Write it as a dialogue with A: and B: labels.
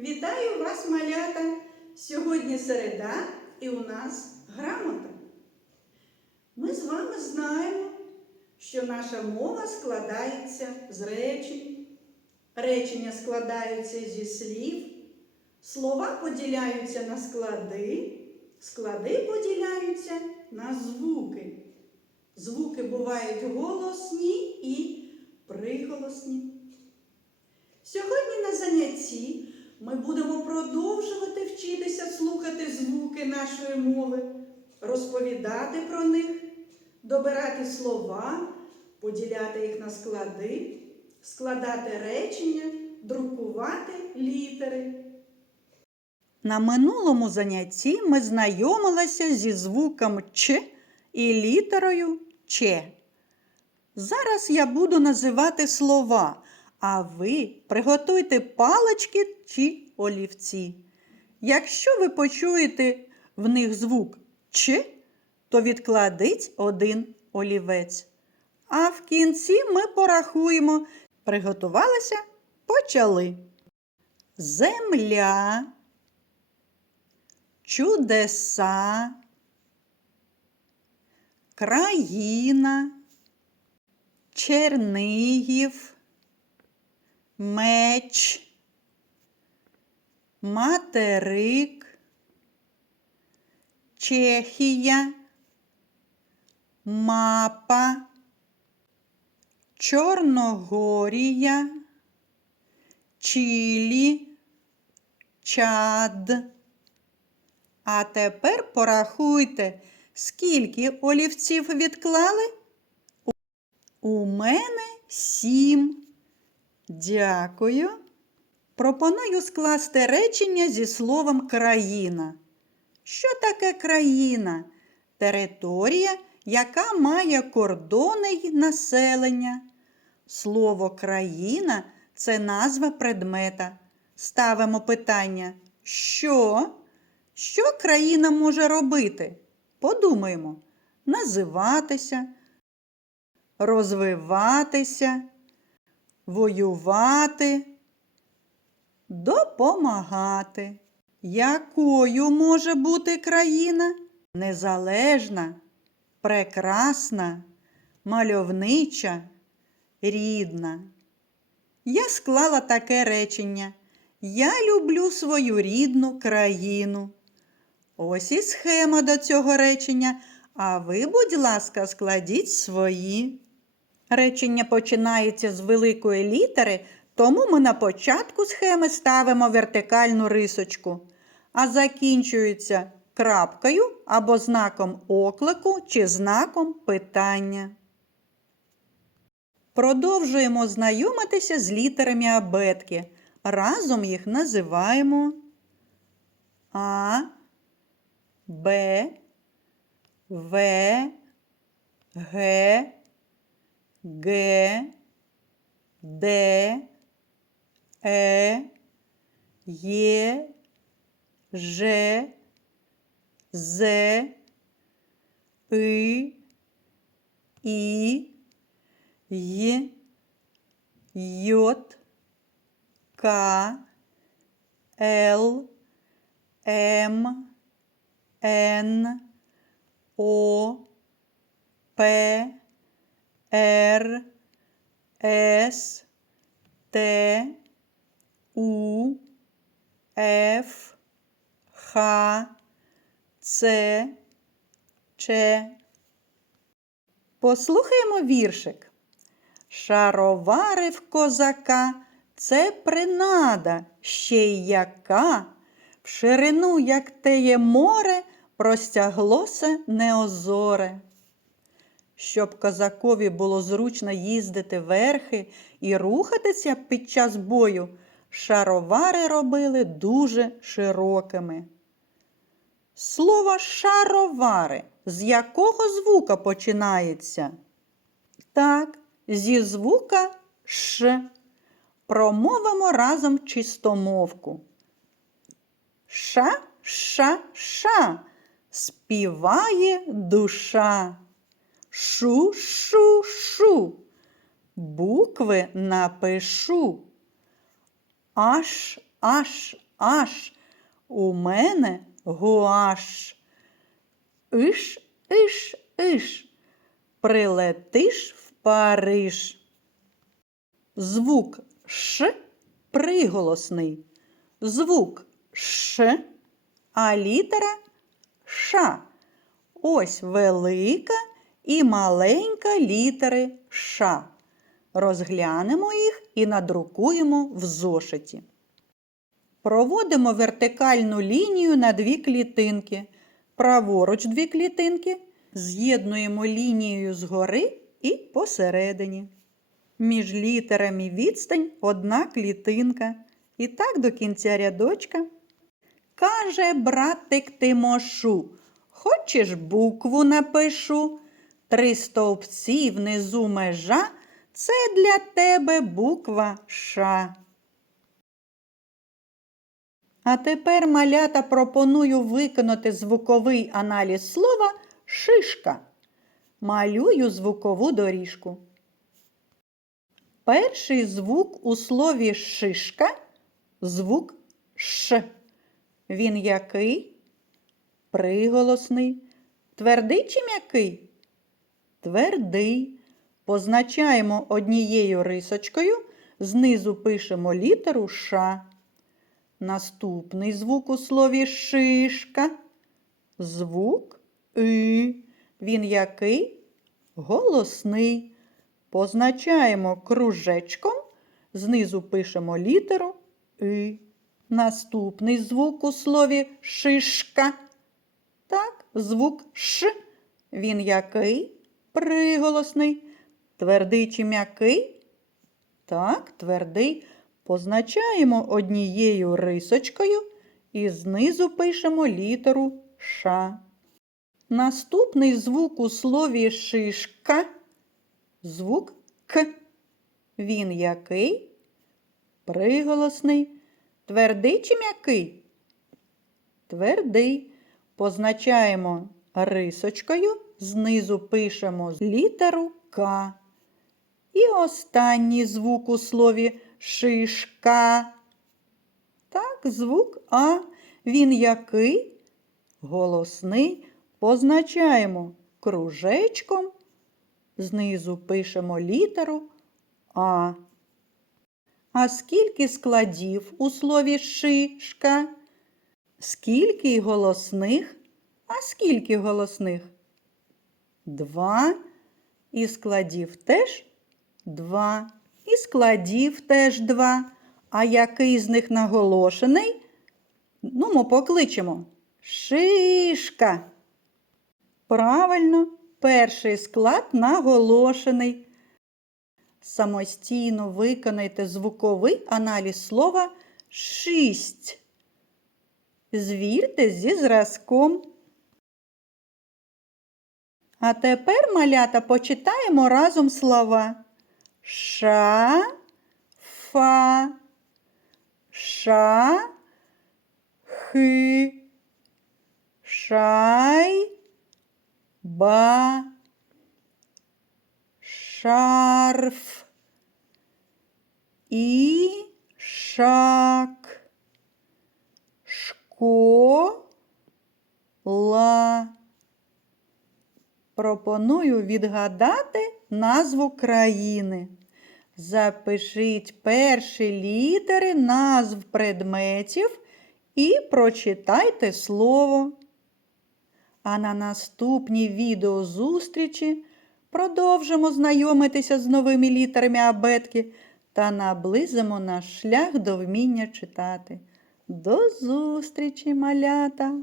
A: Вітаю вас, малята! Сьогодні середа і у нас грамота. Ми з вами знаємо, що наша мова складається з речень. Речення складаються зі слів, слова поділяються на склади, склади поділяються на звуки. Звуки бувають голосні і приголосні. Сьогодні на занятті ми будемо продовжувати вчитися слухати звуки нашої мови, розповідати про них, добирати слова, поділяти їх на склади, складати речення, друкувати літери. На минулому занятті ми знайомилися зі звуком Ч і літерою Ч. Зараз я буду називати слова, а ви приготуйте палички чи олівці. Якщо ви почуєте в них звук Ч, то відкладіть один олівець. А в кінці ми порахуємо. Приготувалися? Почали. Земля, чудеса, країна, Чернигів, меч, материк, Чехія, мапа, Чорногорія, Чилі, Чад. А тепер порахуйте, скільки олівців відклали? У мене сім. Дякую. Пропоную скласти речення зі словом країна. Що таке країна? Територія, яка має кордони й населення. Слово країна це назва предмета. Ставимо питання, що? Що країна може робити? Подумаємо, називатися, розвиватися, воювати, допомагати. Якою може бути країна? Незалежна, прекрасна, мальовнича, рідна. Я склала таке речення. Я люблю свою рідну країну. Ось і схема до цього речення. А ви, будь ласка, складіть свої. Речення починається з великої літери, тому ми на початку схеми ставимо вертикальну рисочку, а закінчується крапкою або знаком оклику чи знаком питання. Продовжуємо знайомитися з літерами абетки. Разом їх називаємо А, Б, В, Г, Г, Д, Е, Є, Ж, З, И, І, Й, Йот, К, Л, М, Н, О, П, Р, С, Т, У, Ф, Х, Ц, Ч. Послухаємо віршик. Шаровари в козака це принада, ще й яка. В ширину, як теє море, простяглося неозоре. Щоб козакові було зручно їздити верхи і рухатися під час бою, шаровари робили дуже широкими. Слово шаровари з якого звука починається? Так, зі звука Ш. Промовимо разом чистомовку. Ша, ша, ша. Співає душа. Шу, шу, шу. Букви напишу. Аш, аш, аш. У мене гуаш. Иш, иш, иш. Прилетиш в Париж. Звук Ш приголосний. Звук Ш, а літера Ш. Ось велика і маленька літери Ш. Розглянемо їх і надрукуємо в зошиті. Проводимо вертикальну лінію на дві клітинки. Праворуч дві клітинки. З'єднуємо лінією згори і посередині. Між літерами відстань одна клітинка. І так до кінця рядочка. Каже братик Тимошу, хочеш букву напишу? Три стовпці внизу межа це для тебе буква Ш. А тепер малята пропоную виконати звуковий аналіз слова шишка. Малюю звукову доріжку. Перший звук у слові шишка звук Ш. Він який? Приголосний. Твердий чи м'який? Твердий. Позначаємо однією рисочкою, знизу пишемо літеру Ш. Наступний звук у слові шишка. Звук И. Він який? Голосний. Позначаємо кружечком, знизу пишемо літеру И. Наступний звук у слові шишка. Так, звук Ш. Він який? Приголосний. Твердий чи м'який? Так, твердий. Позначаємо однією рисочкою і знизу пишемо літеру Ш. Наступний звук у слові шишка. Звук К. Він який? Приголосний. Твердий чи м'який? Твердий. Позначаємо рисочкою, знизу пишемо літеру К. І останній звук у слові шишка. Так, звук А. Він який? Голосний. Позначаємо кружечком. Знизу пишемо літеру А. А скільки складів у слові шишка? Скільки голосних? А скільки голосних? Два. І складів теж два. І складів теж два. А який з них наголошений? Ну, ми покличемо. Шишка. Правильно, перший склад наголошений. Самостійно виконайте звуковий аналіз слова шість. Звірте зі зразком. А тепер, малята, почитаємо разом слова ша, фа, ша, хи, шай, ба, шарф і шак, школа. Пропоную відгадати назву країни. Запишіть перші літери назв предметів і прочитайте слово. А на наступній відеозустрічі продовжимо знайомитися з новими літерами абетки та наблизимо наш шлях до вміння читати. До зустрічі, малята!